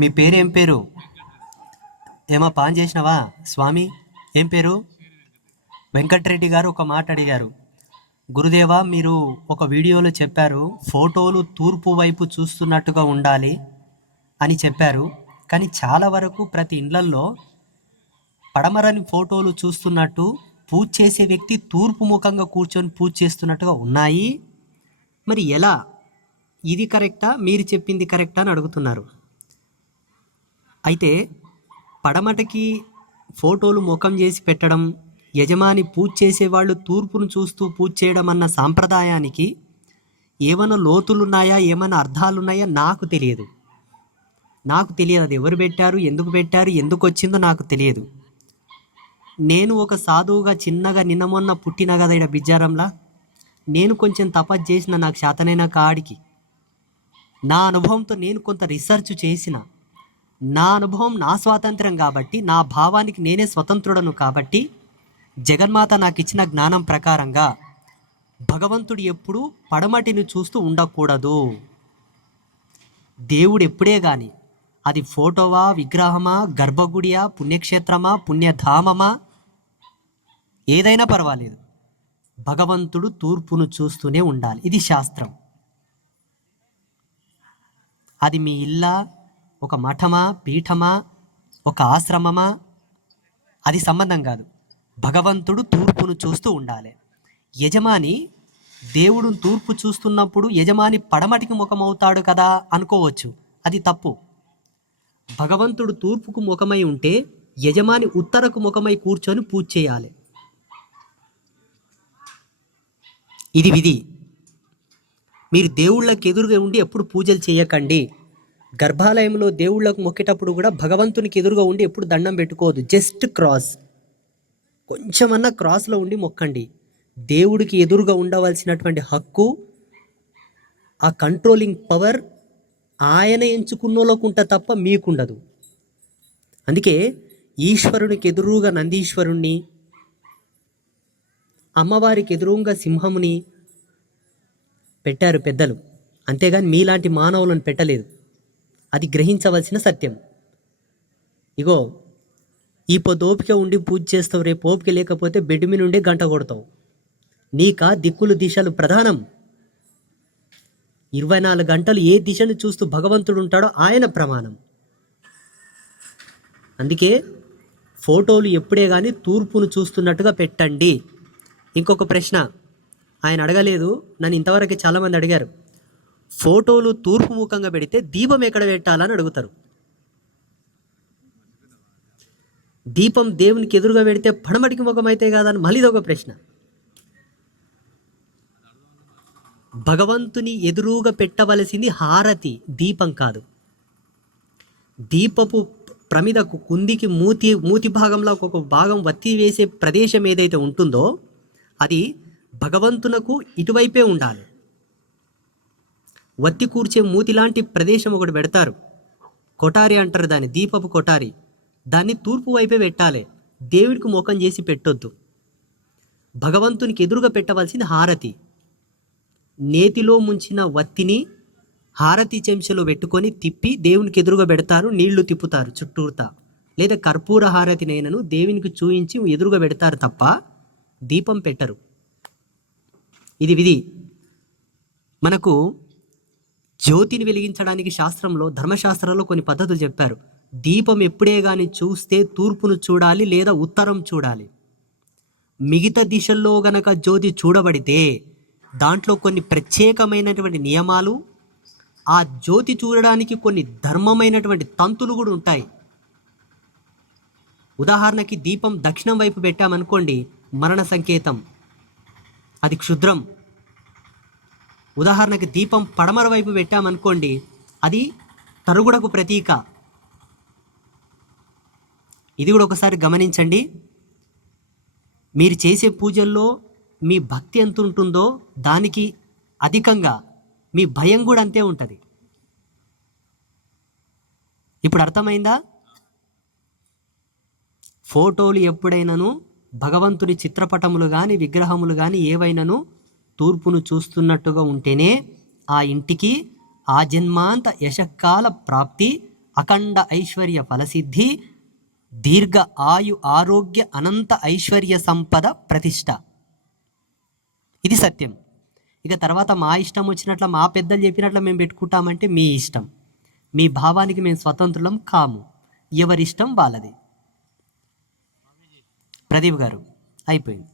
మీ పేరు ఏం పేరు? ఏమా పాన్ చేసినావా? స్వామి ఏం పేరు? వెంకటరెడ్డి గారు ఒక మాట అడిగారు. గురుదేవా మీరు ఒక వీడియోలో చెప్పారు ఫోటోలు తూర్పు వైపు చూస్తున్నట్టుగా ఉండాలి అని చెప్పారు. కానీ చాలా వరకు ప్రతి ఇండ్లల్లో పడమరని ఫోటోలు చూస్తున్నట్టు పూజ చేసే వ్యక్తి తూర్పు ముఖంగా కూర్చొని పూజ చేస్తున్నట్టుగా ఉన్నాయి. మరి ఎలా? ఇది కరెక్టా? మీరు చెప్పింది కరెక్టా అని అడుగుతున్నారు. అయితే పడమటకి ఫోటోలు ముఖం చేసి పెట్టడం యజమాని పూజ చేసేవాళ్ళు తూర్పును చూస్తూ పూజ చేయడం అన్న సాంప్రదాయానికి ఏమైనా లోతులున్నాయా ఏమైనా అర్థాలున్నాయా నాకు తెలియదు. నాకు తెలియదు అది ఎవరు పెట్టారు ఎందుకు పెట్టారు ఎందుకు వచ్చిందో నాకు తెలియదు. నేను ఒక సాధువుగా చిన్నగా నిన్న మొన్న పుట్టిన కదా ఇక్కడ బిజ్జారంలా? నేను కొంచెం తపస్సు చేసిన నాకు శాతనైన కాడికి. నా అనుభవంతో నేను కొంత రీసెర్చ్ చేసిన. నా అనుభవం నా స్వాతంత్రం కాబట్టి నా భావానికి నేనే స్వతంత్రుడను కాబట్టి జగన్మాత నాకు ఇచ్చిన జ్ఞానం ప్రకారంగా భగవంతుడు ఎప్పుడూ పడమటిని చూస్తూ ఉండకూడదు. దేవుడు ఎప్పుడే కానీ అది ఫోటోవా విగ్రహమా గర్భగుడియా పుణ్యక్షేత్రమా పుణ్యధామమా ఏదైనా పర్వాలేదు. భగవంతుడు తూర్పును చూస్తూనే ఉండాలి. ఇది శాస్త్రం. అది మీ ఇల్లా ఒక మఠమా పీఠమా ఒక ఆశ్రమమా? అది సంబంధం కాదు. భగవంతుడు తూర్పును చూస్తూ ఉండాలి. యజమాని దేవుడు తూర్పు చూస్తున్నప్పుడు యజమాని పడమటికి ముఖమవుతాడు కదా అనుకోవచ్చు. అది తప్పు. భగవంతుడు తూర్పుకు ముఖమై ఉంటే యజమాని ఉత్తరకు ముఖమై కూర్చొని పూజ చేయాలి. ఇది విధి. మీరు దేవుళ్ళకి ఎదురుగా ఉండి ఎప్పుడు పూజలు చేయకండి. గర్భాలయంలో దేవుళ్ళకు మొక్కేటప్పుడు కూడా భగవంతునికి ఎదురుగా ఉండి ఎప్పుడు దండం పెట్టుకోవద్దు. Just cross. కొంచెమన్నా క్రాస్లో ఉండి మొక్కండి. దేవుడికి ఎదురుగా ఉండవలసినటువంటి హక్కు ఆ కంట్రోలింగ్ పవర్ ఆయన ఎంచుకున్నోళ్ళకు ఉంట తప్ప మీకుండదు. అందుకే ఈశ్వరునికి ఎదురుగా నందీశ్వరుణ్ణి అమ్మవారికి ఎదురుగా సింహముని పెట్టారు పెద్దలు. అంతేగాని మీలాంటి మానవులను పెట్టలేదు. అది గ్రహించవలసిన సత్యం. ఇగో ఈ పొద్దు ఓపిక ఉండి పూజ చేస్తావు రేపు ఓపిక లేకపోతే బెడ్ మీద నుండి గంట కొడతావు. నీకా దిక్కులు దిశలు ప్రధానం. ఇరవై నాలుగు గంటలు ఏ దిశను చూస్తూ భగవంతుడు ఉంటాడో ఆయన ప్రమాణం. అందుకే ఫోటోలు ఎప్పుడే కానీ తూర్పును చూస్తున్నట్టుగా పెట్టండి. ఇంకొక ప్రశ్న. ఆయన అడగలేదు నన్ను ఇంతవరకు చాలామంది అడిగారు. ఫోటోలు తూర్పు ముఖంగా పెడితే దీపం ఎక్కడ పెట్టాలని అడుగుతారు. దీపం దేవునికి ఎదురుగా పెడితే పడమటికి ముఖం అయితే కాదని మళ్ళీ ఒక ప్రశ్న. భగవంతుని ఎదురుగా పెట్టవలసింది హారతి దీపం కాదు. దీపపు ప్రమిదకు కుందికి మూతి మూతి భాగంలో ఒక భాగం వత్తి వేసే ప్రదేశం ఏదైతే ఉంటుందో అది భగవంతునకు ఇటువైపే ఉండాలి. వత్తి కూర్చే మూతి లాంటి ప్రదేశం ఒకటి పెడతారు. కొటారి అంటారు దాన్ని దీపపు కొటారి దాన్ని తూర్పు వైపే పెట్టాలి. దేవుడికి ముఖం చేసి పెట్టొద్దు. భగవంతునికి ఎదురుగా పెట్టవలసింది హారతి. నేతిలో ముంచిన వత్తిని హారతి చెంచలో పెట్టుకొని తిప్పి దేవునికి ఎదురుగా పెడతారు నీళ్ళు తిప్పుతారు చుట్టూరుతా లేదా కర్పూర హారతినైనను దేవునికి చూయించి ఎదురుగా పెడతారు తప్ప దీపం పెట్టరు. ఇది విధి. మనకు జ్యోతిని వెలిగించడానికి శాస్త్రంలో ధర్మశాస్త్రంలో కొన్ని పద్ధతులు చెప్పారు. దీపం ఎప్పుడే కానీ చూస్తే తూర్పును చూడాలి లేదా ఉత్తరం చూడాలి. మిగతా దిశల్లో గనక జ్యోతి చూడబడితే దాంట్లో కొన్ని ప్రత్యేకమైనటువంటి నియమాలు ఆ జ్యోతి చూడడానికి కొన్ని ధర్మమైనటువంటి తంతులు కూడా ఉంటాయి. ఉదాహరణకి దీపం దక్షిణం వైపు పెట్టామనుకోండి మరణ సంకేతం. అది క్షుద్రం. ఉదాహరణకి దీపం పడమర వైపు పెట్టామనుకోండి అది తరుగుడకు ప్రతీక. ఇది కూడా ఒకసారి గమనించండి. మీరు చేసే పూజల్లో మీ భక్తి ఎంత ఉంటుందో దానికి అధికంగా మీ భయం కూడా అంతే ఉంటుంది. ఇప్పుడు అర్థమైందా? ఫోటోలు ఎప్పుడైనాను భగవంతుని చిత్రపటములు కానీ విగ్రహములు కానీ ఏవైనాను తూర్పును చూస్తున్నట్టుగా ఉంటేనే ఆ ఇంటికి ఆ జన్మాంత యశకాల ప్రాప్తి అఖండ ఐశ్వర్య ఫలసిద్ధి దీర్ఘ ఆయు ఆరోగ్య అనంత ఐశ్వర్య సంపద ప్రతిష్ట. ఇది సత్యం. ఇక తర్వాత మా ఇష్టం వచ్చినట్ల మా పెద్దలు చెప్పినట్లు మేము పెట్టుకుంటామంటే మీ ఇష్టం. మీ భావానికి మేము స్వతంత్రులం కాము. ఎవరిష్టం వాళ్ళది. ప్రదీప్ గారు అయిపోయింది.